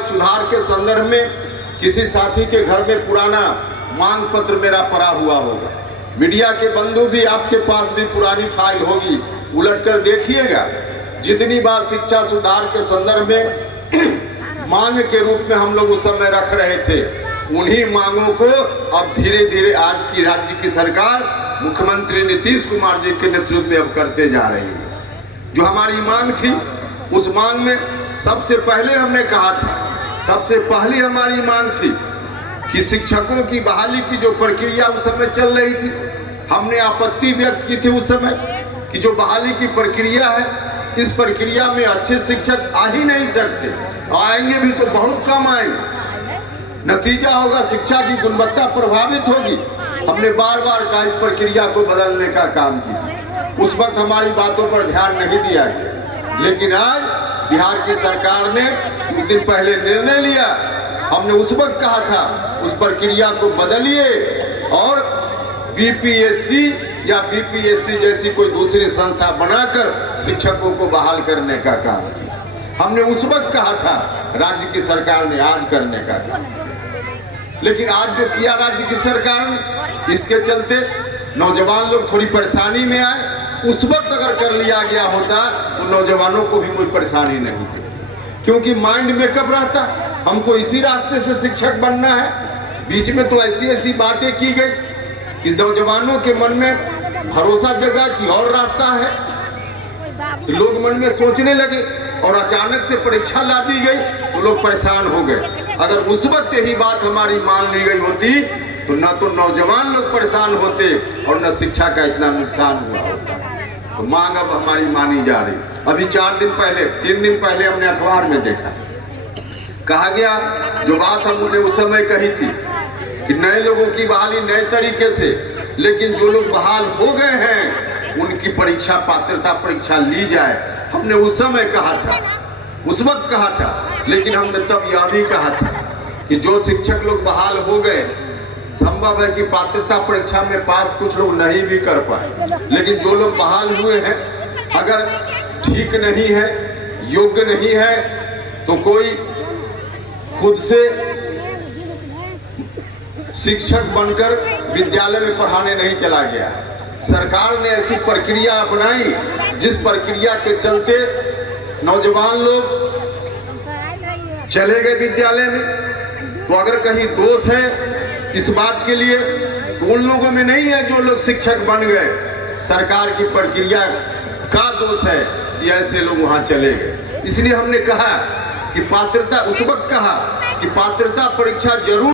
सुधार के संदर्भ में किसी साथी के घर में पुराना मांग पत्र मेरा पड़ा हुआ होगा। मीडिया के बंधु भी आपके पास भी पुरानी फाइल होगी, उलटकर देखिएगा। जितनी बार शिक्षा सुधार के संदर्भ में मांग के रूप में हम लोग उस समय रख रहे थे, उन्हीं मांगों को अब धीरे धीरे आज की राज्य की सरकार मुख्यमंत्री नीतीश कुमार जी के नेतृत्व में अब करते जा रही है। जो हमारी मांग थी, उस मांग में सबसे पहले हमने कहा था, सबसे पहली हमारी मांग थी कि शिक्षकों की बहाली की जो प्रक्रिया उस समय चल रही थी, हमने आपत्ति व्यक्त की थी उस समय कि जो बहाली की प्रक्रिया है, इस प्रक्रिया में अच्छे शिक्षक आ ही नहीं सकते, आएंगे भी तो बहुत कम आएंगे, नतीजा होगा शिक्षा की गुणवत्ता प्रभावित होगी। हमने बार बार कहा इस प्रक्रिया को बदलने का काम किया। उस वक्त हमारी बातों पर ध्यान नहीं दिया गया, लेकिन आज बिहार की सरकार ने कुछ दिन पहले निर्णय लिया। हमने उस वक्त कहा था उस प्रक्रिया को बदलिए और बीपीएससी या बीपीएससी जैसी कोई दूसरी संस्था बनाकर शिक्षकों को बहाल करने का काम किया। हमने उस वक्त कहा था, राज्य की सरकार ने आज करने का काम किया। लेकिन आज जो किया राज्य की सरकार ने, इसके चलते नौजवान लोग थोड़ी परेशानी में आए। उस वक्त अगर कर लिया गया होता तो नौजवानों को भी कोई परेशानी नहीं होती, क्योंकि माइंड में कब रहता हमको इसी रास्ते से शिक्षक बनना है। बीच में तो ऐसी ऐसी बातें की गई कि नौजवानों के मन में भरोसा जगा कि और रास्ता है, तो लोग मन में सोचने लगे और अचानक से परीक्षा ला दी गई तो लोग परेशान हो गए। अगर उस वक्त यही बात हमारी मान ली गई होती तो न तो नौजवान लोग परेशान होते और न शिक्षा का इतना नुकसान हुआ होता। तो मांग अब हमारी मानी जा रही। अभी 3 दिन पहले हमने अखबार में देखा, कहा गया जो बात हमने उस समय कही थी कि नए लोगों की बहाली नए तरीके से, लेकिन जो लोग बहाल हो गए हैं उनकी परीक्षा, पात्रता परीक्षा ली जाए। हमने उस समय कहा था, उस वक्त कहा था, लेकिन हमने तब यह भी कहा था कि जो शिक्षक लोग बहाल हो गए, संभव है कि पात्रता परीक्षा में पास कुछ लोग नहीं भी कर पाए, लेकिन जो लोग बहाल हुए हैं अगर ठीक नहीं है, योग्य नहीं है, तो कोई खुद से शिक्षक बनकर विद्यालय में पढ़ाने नहीं चला गया है। सरकार ने ऐसी प्रक्रिया अपनाई जिस प्रक्रिया के चलते नौजवान लोग चले गए विद्यालय में। तो अगर कहीं दोष है इस बात के लिए तो उन लोगों में नहीं है जो लोग शिक्षक बन गए, सरकार की प्रक्रिया का दोष है कि ऐसे लोग वहां चले गए। इसलिए हमने कहा कि पात्रता, उस वक्त कहा कि पात्रता परीक्षा जरूर